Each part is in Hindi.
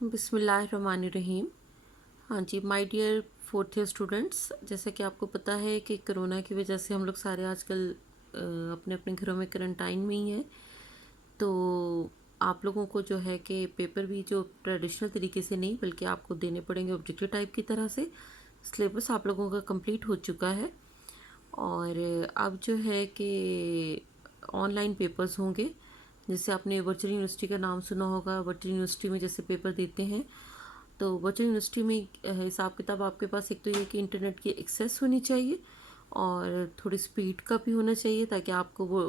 बिस्मिल्लाहिर्रहमानिर्रहीम। हाँ जी, my dear fourth year students, जैसा कि आपको पता है कि कोरोना की वजह से हम लोग सारे आजकल अपने अपने घरों में क्वारंटाइन में ही हैं। तो आप लोगों को जो है कि पेपर भी जो ट्रेडिशनल तरीके से नहीं बल्कि आपको देने पड़ेंगे ऑब्जेक्टिव टाइप की तरह से। सिलेबस आप लोगों का कंप्लीट हो चुका है और अब जो है कि ऑनलाइन पेपर्स होंगे। जैसे आपने वर्चुअल यूनिवर्सिटी का नाम सुना होगा, वर्चुअल यूनिवर्सिटी में जैसे पेपर देते हैं तो वर्चुअल यूनिवर्सिटी में हिसाब किताब आपके पास एक तो ये कि इंटरनेट की एक्सेस होनी चाहिए और थोड़ी स्पीड का भी होना चाहिए ताकि आपको वो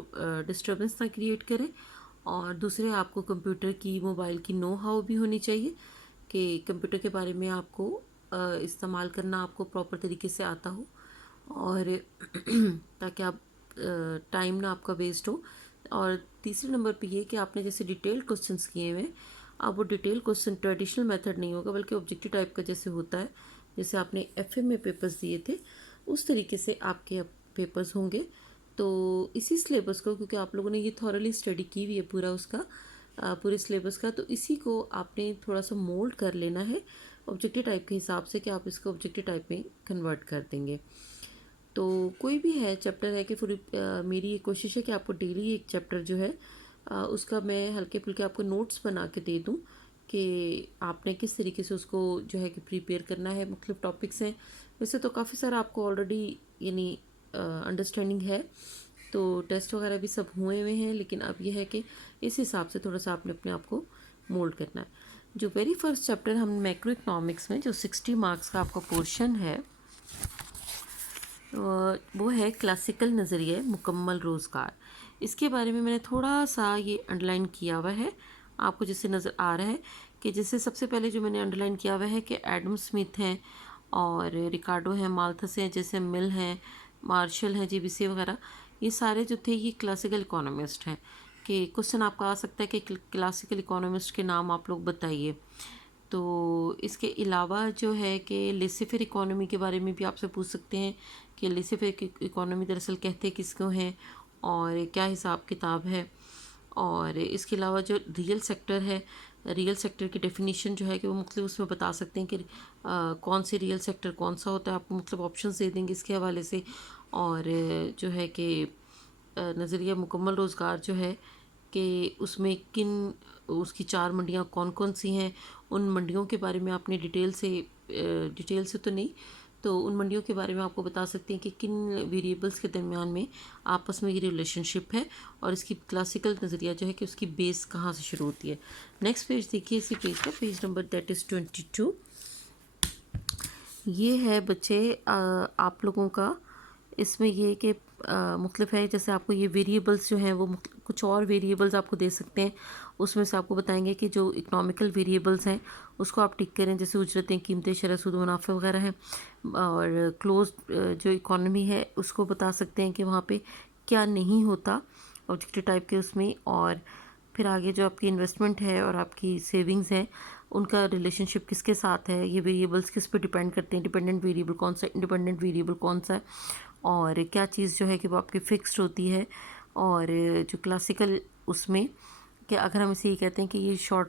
डिस्टरबेंस ना क्रिएट करे। और दूसरे आपको कंप्यूटर की मोबाइल की नो हाउ भी होनी चाहिए कि कंप्यूटर के बारे में आपको इस्तेमाल करना आपको प्रॉपर तरीके से आता हो और ताकि आप टाइम ना आपका वेस्ट हो। और तीसरे नंबर पे ये कि आपने जैसे डिटेल क्वेश्चंस किए हुए, अब वो डिटेल क्वेश्चन ट्रेडिशनल मेथड नहीं होगा बल्कि ऑब्जेक्टिव टाइप का जैसे होता है, जैसे आपने एफए में पेपर्स दिए थे उस तरीके से आपके अब पेपर्स होंगे। तो इसी सिलेबस को, क्योंकि आप लोगों ने ये थॉरली स्टडी की हुई है पूरा उसका पूरे सिलेबस का, तो इसी को आपने थोड़ा सा मोल्ड कर लेना है ऑब्जेक्टिव टाइप के हिसाब से कि आप इसको ऑब्जेक्टिव टाइप में कन्वर्ट कर देंगे। तो कोई भी है चैप्टर है कि पूरी मेरी ये कोशिश है कि आपको डेली एक चैप्टर जो है उसका मैं हल्के फुल्के आपको नोट्स बना के दे दूं कि आपने किस तरीके से उसको जो है कि प्रिपेयर करना है। मुख्तलिफ टॉपिक्स हैं, वैसे तो काफ़ी सारा आपको ऑलरेडी यानी अंडरस्टैंडिंग है, तो टेस्ट वगैरह भी सब हुए हुए हैं, लेकिन अब यह है कि इस हिसाब से थोड़ा सा आपने अपने आप को मोल्ड करना है। जो वेरी फर्स्ट चैप्टर हम मैक्रो इकनॉमिक्स में जो 60 मार्क्स का आपका पोर्शन है वो है क्लासिकल नज़रिए मुकम्मल रोज़गार। इसके बारे में मैंने थोड़ा सा ये अंडरलाइन किया हुआ है, आपको जैसे नज़र आ रहा है कि जैसे सबसे पहले जो मैंने अंडरलाइन किया हुआ है कि एडम स्मिथ हैं और रिकार्डो हैं, माल्थस हैं, जैसे मिल हैं, मार्शल हैं, जेबीसी वगैरह, ये सारे जो थे ये क्लासिकल इकोनॉमिस्ट हैं। कि क्वेश्चन आपका आ सकता है कि क्लासिकल इकोनॉमिस्ट के नाम आप लोग बताइए। तो इसके अलावा जो है कि लेसेफेयर इकोनॉमी के बारे में भी आपसे पूछ सकते हैं कि लेसेफेयर इकोनॉमी दरअसल कहते किसको हैं और क्या हिसाब किताब है। और इसके अलावा जो रियल सेक्टर है, रियल सेक्टर की डेफिनेशन जो है कि वो मुख्तलिफ उसमें बता सकते हैं कि कौन से रियल सेक्टर कौन सा होता है, आपको मतलब ऑप्शंस दे देंगे इसके हवाले से। और जो है कि नज़रिया मुकम्मल रोज़गार जो है कि उसमें किन उसकी 4 मंडियाँ कौन कौन सी हैं, उन मंडियों के बारे में आपने डिटेल से तो नहीं, तो उन मंडियों के बारे में आपको बता सकते हैं कि किन वेरिएबल्स के दरमियान में आपस में ये रिलेशनशिप है और इसकी क्लासिकल नज़रिया जो है कि उसकी बेस कहाँ से शुरू होती है। नेक्स्ट पेज देखिए, इसी पेज का पेज नंबर दैट इज़ 22। ये है बच्चे आप लोगों का, इसमें ये कि मुख्तलिफ है, जैसे आपको ये वेरिएबल्स जो हैं वो कुछ और वेरिएबल्स आपको दे सकते हैं, उसमें से आपको बताएंगे कि जो इकोनॉमिकल वेरिएबल्स हैं उसको आप टिक करें, जैसे उजरतें, कीमतें, शरह, सूद, मुनाफे वगैरह हैं। और क्लोज जो इकोनॉमी है उसको बता सकते हैं कि वहाँ पे क्या नहीं होता ऑब्जेक्टिव टाइप के उसमें। और फिर आगे जो आपकी इन्वेस्टमेंट है और आपकी सेविंग्स है उनका रिलेशनशिप किसके साथ है, ये वेरिएबल्स किस पे डिपेंड करते हैं, डिपेंडेंट वेरिएबल कौन सा, इंडिपेंडेंट वेरिएबल कौन सा है, और क्या चीज़ जो है कि वो आपकी फिक्स्ड होती है। और जो क्लासिकल उसमें कि अगर हम इसे ये कहते हैं कि ये शॉर्ट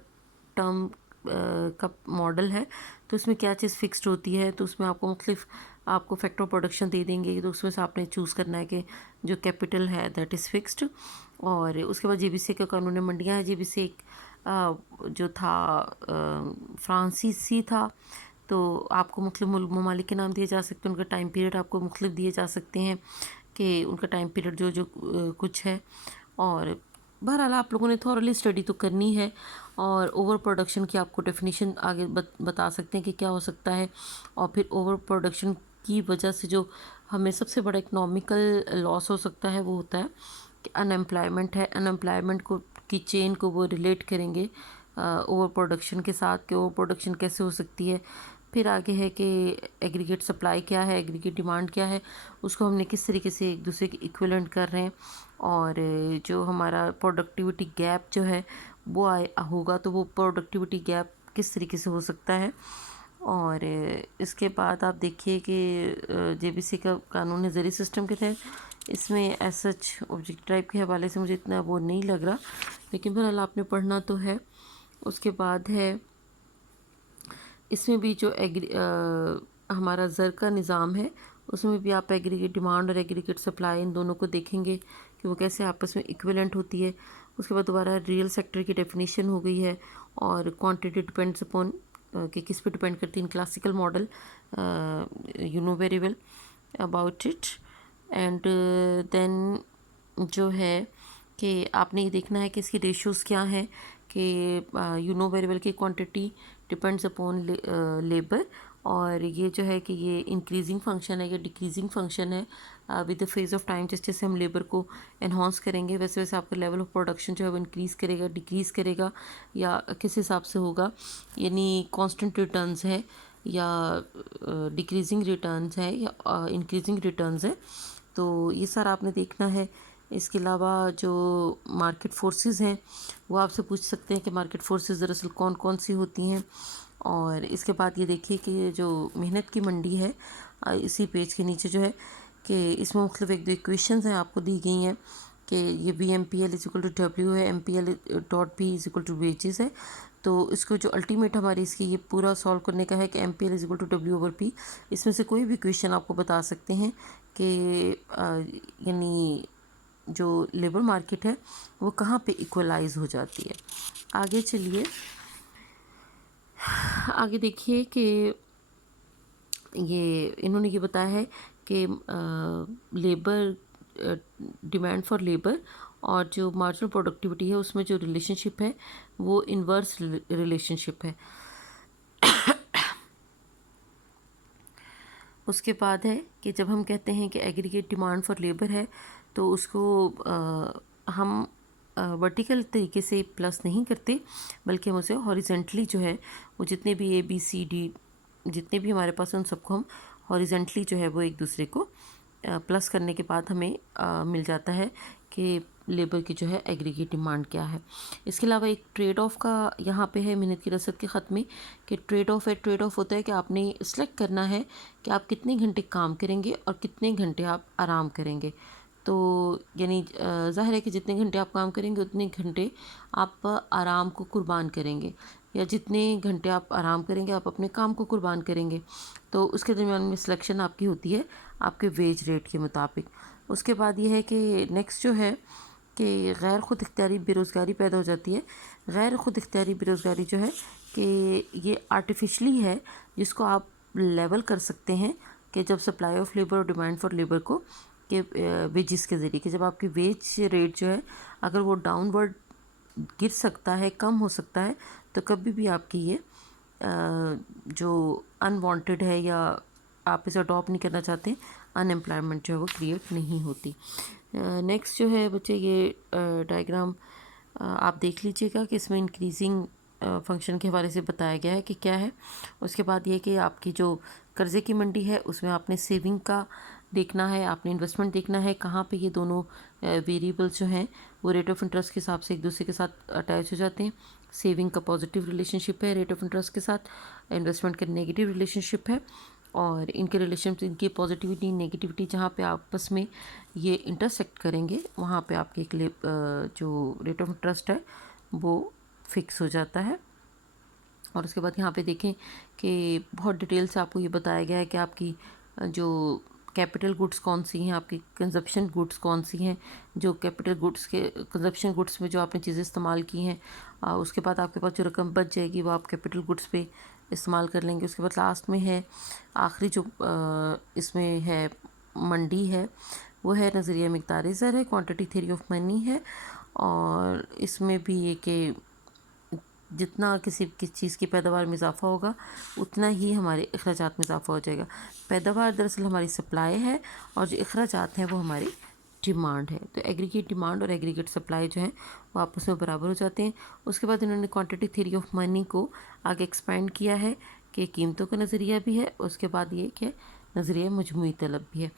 टर्म का मॉडल है तो उसमें क्या चीज़ फिक्स्ड होती है, तो उसमें आपको मुख्तलिफ आपको फैक्टर ऑफ प्रोडक्शन दे देंगे, तो उसमें से आपने चूज़ करना है कि जो कैपिटल है दैट इज़ फिक्स्ड। और उसके बाद जेबीसी का कानून मंडियाँ है। जेबीसी एक जो था फ्रांसीसी था, तो आपको मुख्तलिफ ममालिक के नाम दिए जा सकते हैं, उनका टाइम पीरियड आपको मुख्तलिफ दिए जा सकते हैं कि उनका टाइम पीरियड जो जो कुछ है। और बहरहाल आप लोगों ने थॉरली स्टडी तो करनी है और ओवर प्रोडक्शन की आपको डेफिनेशन आगे बता सकते हैं कि क्या हो सकता है। और फिर ओवर प्रोडक्शन की वजह से जो हमें सबसे बड़ा इकोनॉमिकल लॉस हो सकता है वो होता है कि अनएम्प्लॉयमेंट है। अनएम्प्लॉयमेंट को की चेन को वो रिलेट करेंगे ओवर प्रोडक्शन के साथ कि ओवर प्रोडक्शन कैसे हो सकती है। फिर आगे है कि एग्रीगेट सप्लाई क्या है, एग्रीगेट डिमांड क्या है, उसको हमने किस तरीके से एक दूसरे के इक्विवेलेंट कर रहे हैं। और जो हमारा प्रोडक्टिविटी गैप जो है वो होगा, तो वो प्रोडक्टिविटी गैप किस तरीके से हो सकता है। और इसके बाद आप देखिए कि जेबीसी का कानून नज़री सिस्टम के तहत इसमें एज सच ऑब्जेक्ट टाइप के हवाले से मुझे इतना वो नहीं लग रहा, लेकिन फिलहाल आपने पढ़ना तो है। उसके बाद है इसमें भी जो हमारा ज़र का निज़ाम है उसमें भी आप एग्रीगेट डिमांड और एग्रीगेट सप्लाई इन दोनों को देखेंगे कि वो कैसे आपस में इक्विवेलेंट होती है। उसके बाद दोबारा रियल सेक्टर की डेफिनेशन हो गई है और क्वांटिटी डिपेंड्स अपॉन कि किस पे डिपेंड करती है in classical model, you know very well about it. And then जो है कि आपने ये देखना है कि इसकी रेशियोज़ क्या हैं कि यू नो वेरी वेल की क्वांटिटी डिपेंड्स अपॉन लेबर, और ये जो है कि ये इंक्रीजिंग फंक्शन है या डिक्रीजिंग फंक्शन है with the phase of time. जैसे जैसे हम लेबर को एनहांस करेंगे वैसे वैसे आपका लेवल ऑफ प्रोडक्शन जो है वो इंक्रीज़ करेगा, डिक्रीज़ करेगा, या किस हिसाब से होगा, यानी कांस्टेंट रिटर्न्स है या डिक्रीजिंग रिटर्न्स है या इंक्रीजिंग रिटर्न्स है। तो ये सारा आपने देखना है। इसके अलावा जो मार्केट फोर्सेस हैं वो आपसे पूछ सकते हैं कि मार्केट फोर्सेस दरअसल कौन कौन सी होती हैं। और इसके बाद ये देखिए कि ये जो मेहनत की मंडी है, इसी पेज के नीचे जो है कि इसमें मुख्तलिफ एक दो इक्वेशंस हैं आपको दी गई हैं कि ये B M P L is equal to W है, M P L dot P is equal to wages है। तो इसको जो अल्टीमेट हमारी इसकी ये पूरा सॉल्व करने का है कि M P L is equal to W over P. इसमें से कोई भी इक्वेशन आपको बता सकते हैं कि यानी जो लेबर मार्केट है वो कहाँ पे इक्वलाइज हो जाती है। आगे चलिए, आगे देखिए कि ये इन्होंने ये बताया है कि लेबर डिमांड फॉर लेबर और जो मार्जिनल प्रोडक्टिविटी है उसमें जो रिलेशनशिप है वो इन्वर्स रिलेशनशिप है। उसके बाद है कि जब हम कहते हैं कि एग्रीगेट डिमांड फॉर लेबर है तो उसको हम वर्टिकल तरीके से प्लस नहीं करते, बल्कि हम उसे हॉरिजेंटली जो है वो जितने भी ए बी सी डी जितने भी हमारे पास उन सबको हम हॉरिजेंटली जो है वो एक दूसरे को प्लस करने के बाद हमें मिल जाता है कि लेबर की जो है एग्रीगेट डिमांड क्या है। इसके अलावा एक ट्रेड ऑफ का यहाँ पे है मेहनत की रसद के ख़त में कि ट्रेड ऑफ है। ट्रेड ऑफ होता है कि आपने सेलेक्ट करना है कि आप कितने घंटे काम करेंगे और कितने घंटे आप आराम करेंगे। तो यानी ज़ाहिर है कि जितने घंटे आप काम करेंगे उतने घंटे आप आराम को कुर्बान करेंगे, या जितने घंटे आप आराम करेंगे आप अपने काम को कुर्बान करेंगे। तो उसके दरमियान में सिलेक्शन आपकी होती है आपके वेज रेट के मुताबिक। उसके बाद ये है कि नेक्स्ट जो है कि गैर ख़ुद इख्तियारी बेरोज़गारी पैदा हो जाती है। गैर ख़ुद इख्तियारी बेरोज़गारी जो है कि ये आर्टिफिशली है, जिसको आप लेवल कर सकते हैं कि जब सप्लाई ऑफ लेबर और डिमांड फॉर लेबर को के वेजिस के ज़रिए कि जब आपकी वेज रेट जो है अगर वो डाउनवर्ड गिर सकता है, कम हो सकता है, तो कभी भी आपकी ये जो अनवांटेड है या आप इसे अडॉप्ट नहीं करना चाहते, अनएम्प्लॉयमेंट जो है वो क्रिएट नहीं होती। नेक्स्ट जो है बच्चे ये डायग्राम आप देख लीजिएगा कि इसमें इंक्रीजिंग फंक्शन के हवाले से बताया गया है कि क्या है। उसके बाद ये कि आपकी जो कर्ज़े की मंडी है उसमें आपने सेविंग का देखना है, आपने इन्वेस्टमेंट देखना है, कहाँ पे ये दोनों वेरिएबल्स जो हैं वो रेट ऑफ इंटरेस्ट के हिसाब से एक दूसरे के साथ अटैच हो जाते हैं। सेविंग का पॉजिटिव रिलेशनशिप है रेट ऑफ इंटरेस्ट के साथ, इन्वेस्टमेंट का नेगेटिव रिलेशनशिप है, और इनके रिलेशन इनकी पॉजिटिविटी नेगेटिविटी जहाँ पे आपस में ये इंटरसेक्ट करेंगे वहाँ पे आपके जो रेट ऑफ इंटरेस्ट है वो फिक्स हो जाता है। और उसके बाद यहाँ पे देखें कि बहुत डिटेल से आपको ये बताया गया है कि आपकी जो कैपिटल गुड्स कौन सी हैं, आपकी कंजप्शन गुड्स कौन सी हैं, जो कैपिटल गुड्स के कंजप्शन गुड्स में जो आपने चीज़ें इस्तेमाल की हैं, उसके बाद आपके पास जो रकम बच जाएगी वो आप कैपिटल गुड्स पे इस्तेमाल कर लेंगे। उसके बाद लास्ट में है आखिरी जो इसमें है मंडी है वो है नज़रिया मिक़दार ज़र है, क्वांटिटी थ्योरी ऑफ मनी है, और इसमें भी ये कि जितना किसी चीज़ की पैदावार में इजाफा होगा उतना ही हमारे अखराजात में इजाफा हो जाएगा। पैदावार दरअसल हमारी सप्लाई है और जो अखराजात हैं वो हमारी डिमांड है। तो एग्रीगेट डिमांड और एग्रीगेट सप्लाई जो है वो आपस में बराबर हो जाते हैं। उसके बाद इन्होंने क्वांटिटी थ्योरी ऑफ मनी को आगे एक्सपेंड किया है कि कीमतों का नज़रिया भी है, उसके बाद ये कि नज़रिया मजमूई तलब भी है।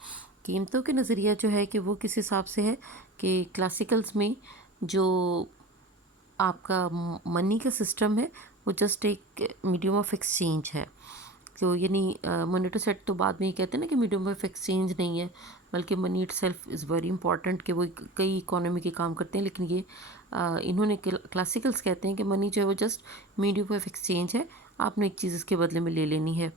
कीमतों के नज़रिया जो है कि वो किस हिसाब से है कि क्लासिकल्स में जो आपका मनी का सिस्टम है वो जस्ट एक मीडियम ऑफ एक्सचेंज है। तो यानी मोनेटरी सेट तो बाद में ही कहते हैं ना कि मीडियम ऑफ एक्सचेंज नहीं है, बल्कि money it self is very important कि वो कई इकोनॉमी के काम करते हैं। लेकिन ये इन्होंने क्लासिकल्स कहते हैं कि मनी जो है वो जस्ट मीडियम ऑफ एक्सचेंज है। आपने एक चीज़ इसके बदले में ले लेनी है।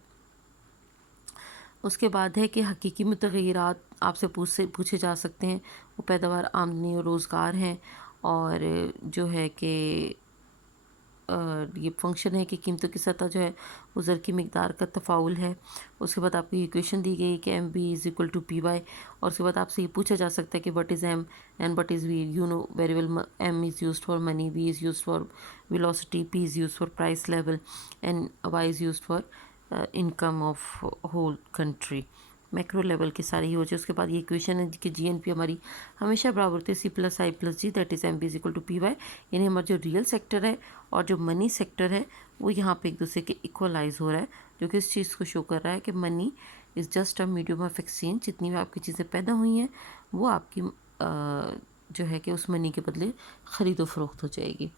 उसके बाद है कि हकीकी मुतग़य्यरात आपसे पूछे जा सकते हैं, वो पैदावार, आमदनी और रोज़गार हैं। और जो है कि ये फंक्शन है कि कीमतों की सतह जो है वो ज़र की मिकदार का तफ़ाउल है। उसके बाद आपको इक्वेशन दी गई कि M B is equal to P Y. और उसके बाद आपसे ये पूछा जा सकता है कि what is M and what is V. You know very well, M is used for money, V is used for velocity, P is used for price level and Y is used for income of whole country. Macro level की सारी ही हो जाए। उसके बाद ये इक्वेशन है कि जी एन पी हमारी हमेशा बराबर होती है C plus I plus G, that is M B is equal to P Y. यानी हमारा जो रियल सेक्टर है और जो मनी सेक्टर है वो यहाँ पे एक दूसरे के इक्वलाइज हो रहा है, जो कि इस चीज़ को शो कर रहा है कि money is just a medium of exchange. जितनी भी आपकी चीज़ें पैदा हुई हैं वो आपकी जो है कि उस मनी के बदले ख़रीदो फ़रोख्त हो जाएगी।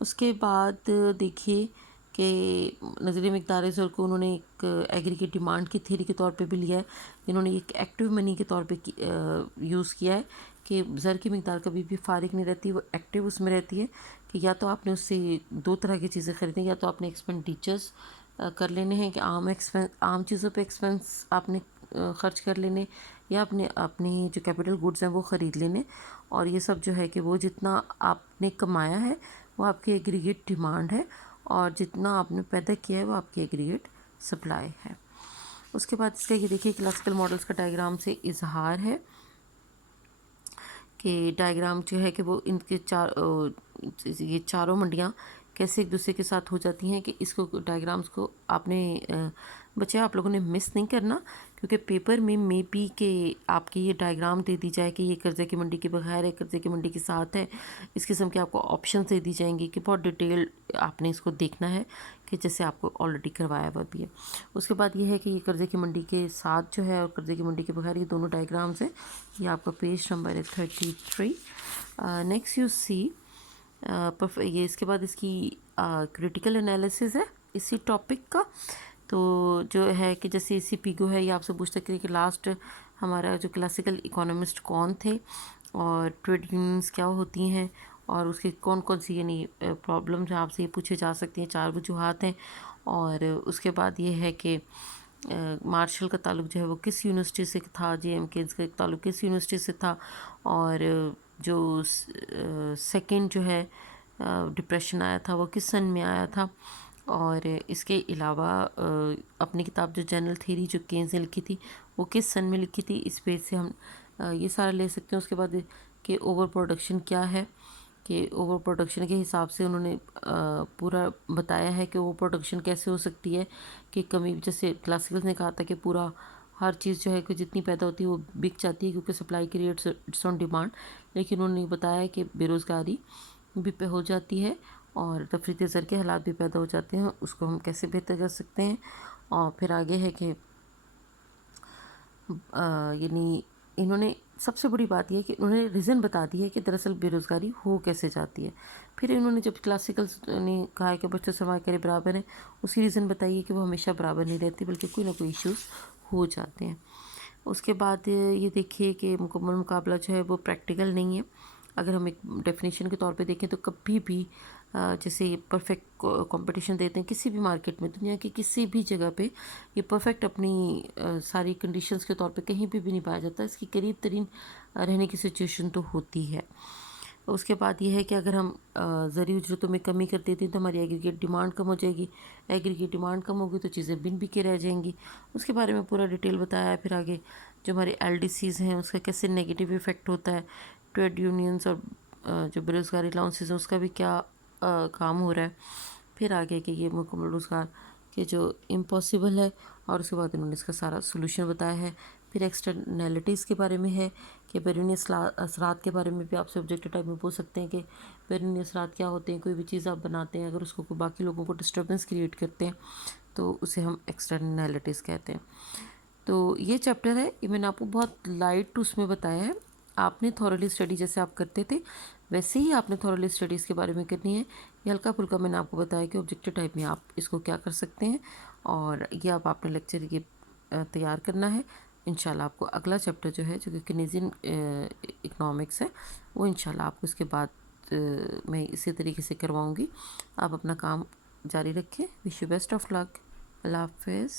उसके बाद देखिए कि नज़रिया मिक़दार ज़र को उन्होंने एक एग्रीगेट डिमांड की थ्योरी के तौर पे भी लिया है। इन्होंने एक एक्टिव मनी के तौर पे यूज़ किया है कि ज़र की मिक़दार कभी भी फारिग नहीं रहती, वो एक्टिव उसमें रहती है कि या तो आपने उससे दो तरह की चीज़ें ख़रीदें, या तो आपने एक्सपेंडिचर्स कर लेने हैं कि आम चीज़ों पे एक्सपेंस आपने ख़र्च कर लेने, या अपने अपनी जो कैपिटल गुड्स हैं वो ख़रीद लेने। और ये सब जो है कि वो जितना आपने कमाया है वो आपकी एग्रीगेट डिमांड है, और जितना आपने पैदा किया है वो आपकी एग्रीगेट सप्लाई है। उसके बाद इसका ये देखिए क्लासिकल मॉडल्स का डायग्राम से इजहार है कि डायग्राम जो है कि वो इनके ये चारों मंडियाँ कैसे एक दूसरे के साथ हो जाती हैं, कि इसको डायग्राम्स को आपने बच्चे आप लोगों ने मिस नहीं करना, क्योंकि पेपर में मे बी के आपके ये डायग्राम दे दी जाए कि ये कर्ज़े की मंडी के बगैर है, कर्ज़े की मंडी के साथ है। इस किस्म के आपको ऑप्शन दे दी जाएंगी कि बहुत डिटेल आपने इसको देखना है, कि जैसे आपको ऑलरेडी करवाया हुआ भी है। उसके बाद ये है कि ये कर्ज़े की मंडी के साथ जो है और कर्ज़े की मंडी के बगैर, ये दोनों डायग्राम्स हैं। ये आपका पेज नंबर है 33। नेक्स्ट यू सी ये इसके बाद इसकी क्रिटिकल एनालिसिस है इसी टॉपिक का। तो जो है कि जैसे इसी पीगो है, ये आपसे पूछ सकते हैं कि लास्ट हमारा जो क्लासिकल इकोनॉमिस्ट कौन थे, और ट्रेड यूनियंस क्या होती हैं, और उसकी कौन कौन सी यानी प्रॉब्लम्स आपसे ये पूछे जा सकती हैं। 4 वजूहात हैं। और उसके बाद ये है कि मार्शल का ताल्लुक जो है वो किस यूनिवर्सिटी से था, जेएम केन्स का ताल्लुक किस यूनिवर्सिटी से था, और जो सेकंड जो है डिप्रेशन आया था वो किस सन में आया था। और इसके अलावा अपनी किताब जो जनरल थ्योरी जो केन्स ने लिखी थी वो किस सन में लिखी थी, इस पेज से हम ये सारा ले सकते हैं। उसके बाद कि ओवर प्रोडक्शन क्या है, कि ओवर प्रोडक्शन के हिसाब से उन्होंने पूरा बताया है कि ओवर प्रोडक्शन कैसे हो सकती है, कि कमी, जैसे क्लासिकल्स ने कहा था कि पूरा हर चीज़ जो है कि जितनी पैदा होती है वो बिक जाती है क्योंकि सप्लाई की रेट्स इट्स ऑन डिमांड। लेकिन उन्होंने बताया कि बेरोज़गारी भी पे हो जाती है और तफरीती ज़र के हालात भी पैदा हो जाते हैं, उसको हम कैसे बेहतर कर सकते हैं। और फिर आगे है कि यानी इन्होंने सबसे बड़ी बात यह है कि उन्होंने रीज़न बता दी है कि दरअसल बेरोज़गारी हो कैसे जाती है। फिर इन्होंने जब क्लासिकल्स ने कहा है कि बच्चों सरमाकारी बराबर है, उसकी रीज़न बताइए कि वो हमेशा बराबर नहीं रहती बल्कि कोई ना कोई इश्यूज़ हो जाते हैं। उसके बाद ये देखिए कि मुकम्मल मुकाबला जो है वो प्रैक्टिकल नहीं है। अगर हम एक डेफिनेशन के तौर पे देखें तो कभी भी जैसे परफेक्ट कंपटीशन देते हैं किसी भी मार्केट में, दुनिया की किसी भी जगह पे ये परफेक्ट अपनी सारी कंडीशंस के तौर पे कहीं भी नहीं पाया जाता। इसकी करीब तरीन रहने की सिचुएशन तो होती है। उसके बाद ये है कि अगर हम ज़रूरी उजरतों में कमी कर देते हैं तो हमारी एग्रीगेट डिमांड कम हो जाएगी। एग्रीगेट डिमांड कम होगी तो चीज़ें बिन बिके रह जाएंगी। उसके बारे में पूरा डिटेल बताया है। फिर आगे जो हमारे एलडीसीज़ हैं उसका कैसे नेगेटिव इफ़ेक्ट होता है, ट्रेड यूनियंस और जो बेरोज़गारी अलाउंसेस हैं उसका भी क्या काम हो रहा है। फिर आगे कि ये मुकम्मल रोज़गार के जो इम्पॉसिबल है, और उसके बाद इन्होंने इसका सारा सोल्यूशन बताया है। फिर एक्सटर्नैलिटीज़ के बारे में है कि बैरूनी असरात के बारे में भी आपसे ऑब्जेक्टिव टाइप में पूछ सकते हैं कि बैरूनी असरात क्या होते हैं। कोई भी चीज़ आप बनाते हैं अगर उसको कोई बाकी लोगों को डिस्टर्बेंस क्रिएट करते हैं तो उसे हम एक्सटर्नैलिटीज़ कहते हैं। तो ये चैप्टर है, ये मैंने आपको बहुत लाइट उसमें बताया है। आपने थॉरली स्टडी जैसे आप करते थे वैसे ही आपने थॉरली स्टडीज़ के बारे में करनी है। ये हल्का फुल्का मैंने आपको बताया कि ऑब्जेक्टिव टाइप में आप इसको क्या कर सकते हैं, और ये अब आपने लेक्चर ये तैयार करना है। इंशाल्लाह आपको अगला चैप्टर जो है जो कि केनेजियन इकनॉमिक्स है वो इंशाल्लाह आपको इसके बाद मैं इसी तरीके से करवाऊँगी। आप अपना काम जारी रखें। Wish you best of luck. अल्लाह हाफिज़।